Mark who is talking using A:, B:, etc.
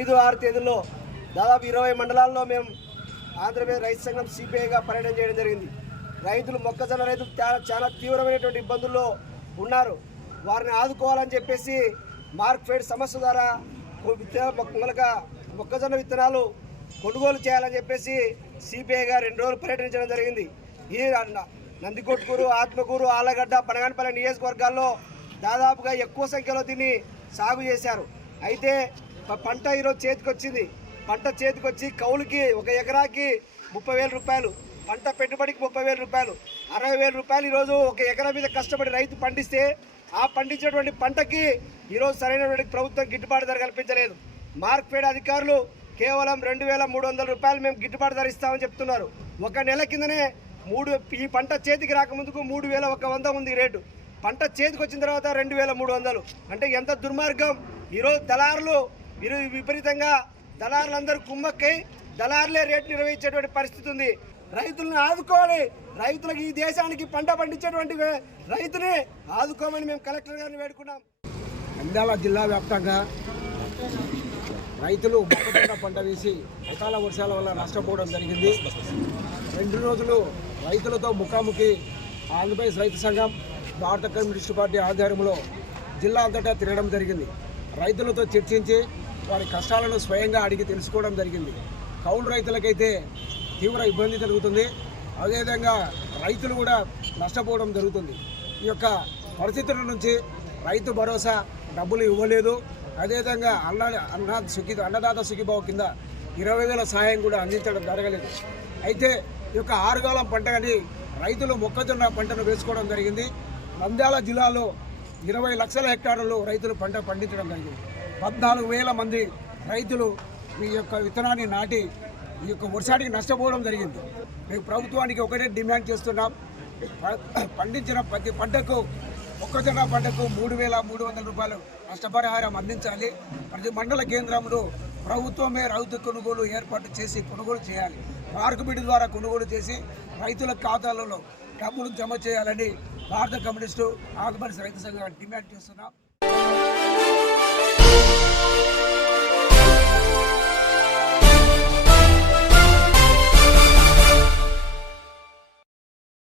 A: ఐదు ఆరు తేదీల్లో దాదాపు ఇరవై మండలాల్లో మేము ఆంధ్రప్రదేశ్ రైతు సంఘం సిపిఐగా పర్యటన చేయడం జరిగింది. రైతులు మొక్కజొన్న రైతులు చాలా చాలా తీవ్రమైనటువంటి ఇబ్బందుల్లో ఉన్నారు. వారిని ఆదుకోవాలని చెప్పేసి మార్క్ ఫెడ్ సంస్థ ద్వారా మొక్క- మొక్కజొన్న విత్తనాలు కొనుగోలు చేయాలని చెప్పేసి సిపిఐగా రెండు రోజులు పర్యటించడం జరిగింది. ఈ న- నందికొట్కూరు ఆత్మకూరు ఆలగడ్డ పనగానపల్లి నియోజకవర్గాల్లో దాదాపుగా ఎక్కువ సంఖ్యలో దీన్ని సాగు చేశారు. అయితే పంట ఈరోజు చేతికి వచ్చింది పంట చేతికి వచ్చి కౌలుకి ఒక ఎకరాకి ముప్పై వేల రూపాయలు పంట పెట్టుబడికి ముప్పై వేల రూపాయలు అరవై వేల రూపాయలు ఈరోజు ఒక ఎకరా మీద కష్టపడి రైతు పండిస్తే ఆ పండించినటువంటి పంటకి ఈరోజు సరైనటువంటి ప్రభుత్వం గిట్టుబాటు ధర కల్పించలేదు. మార్క్ఫెడ్ అధికారులు కేవలం రెండు వేల మూడు వందల రూపాయలు మేము గిట్టుబాటు ధర ఇస్తామని చెప్తున్నారు. ఒక నెల కిందనే మూడు ఈ పంట చేతికి రాకముందుకు మూడు వేల ఒక వంద ఉంది రేటు. పంట చేతికి వచ్చిన తర్వాత రెండు వేల మూడు వందలు. అంటే ఎంత దుర్మార్గం. ఈరోజు దళారులు ఇరు విపరీతంగా దళారులందరూ కుమ్మక్కై దళారులే రేటు నిర్వహించేటువంటి పరిస్థితి ఉంది. రైతులను ఆదుకోవాలి. రైతులకు ఈ దేశానికి పంట పండించేటువంటి రైతుని ఆదుకోమని మేము కలెక్టర్ గారిని వేడుకున్నాం.
B: నంద్యాల జిల్లా వ్యాప్తంగా రైతులు మొక్కజొన్న పంట వేసి అకాల వర్షాల వల్ల నష్టపోవడం జరిగింది. రెండు రోజులు రైతులతో ముఖాముఖి ఆంధ్రప్రదేశ్ రైతు సంఘం భారత కమ్యూనిస్టు పార్టీ ఆధ్వర్యంలో జిల్లా అంతటా తిరగడం జరిగింది. రైతులతో చర్చించి వారి కష్టాలను స్వయంగా అడిగి తెలుసుకోవడం జరిగింది. కౌలు రైతులకైతే తీవ్ర ఇబ్బంది జరుగుతుంది. అదేవిధంగా రైతులు కూడా నష్టపోవడం జరుగుతుంది. ఈ యొక్క పరిస్థితుల నుంచి రైతు భరోసా డబ్బులు ఇవ్వలేదు. అదేవిధంగా అన్న అన్నదాత సుఖి అన్నదాత సుఖీభావ కింద ఇరవై వేల సహాయం కూడా అందించడం జరగలేదు. అయితే ఈ యొక్క ఆరుగాలం పంటని రైతులు మొక్కజొన్న పంటను వేసుకోవడం జరిగింది. నంద్యాల జిల్లాలో ఇరవై లక్షల హెక్టార్లలో రైతులు పంట పండించడం జరిగింది. పద్నాలుగు వేల మంది రైతులు మీ యొక్క విత్తనాన్ని నాటి ఈ యొక్క వర్షానికి నష్టపోవడం జరిగింది. మేము ప్రభుత్వానికి ఒకటే డిమాండ్ చేస్తున్నాం. పండించిన ప్రతి పంటకు మొక్కజొన్న పంటకు మూడు వేల మూడు వందల రూపాయలు నష్టపరిహారం అందించాలి. ప్రతి మండల కేంద్రంలో ప్రభుత్వమే రైతు కొనుగోలు ఏర్పాటు చేసి కొనుగోలు చేయాలి. మార్కెట్ ద్వారా కొనుగోలు చేసి రైతుల ఖాతాలలో డబ్బులు జమ చేయాలని భారత కమ్యూనిస్టు ఆంధ్రప్రదేశ్ రైతు సంఘం డిమాండ్ చేస్తున్నాం.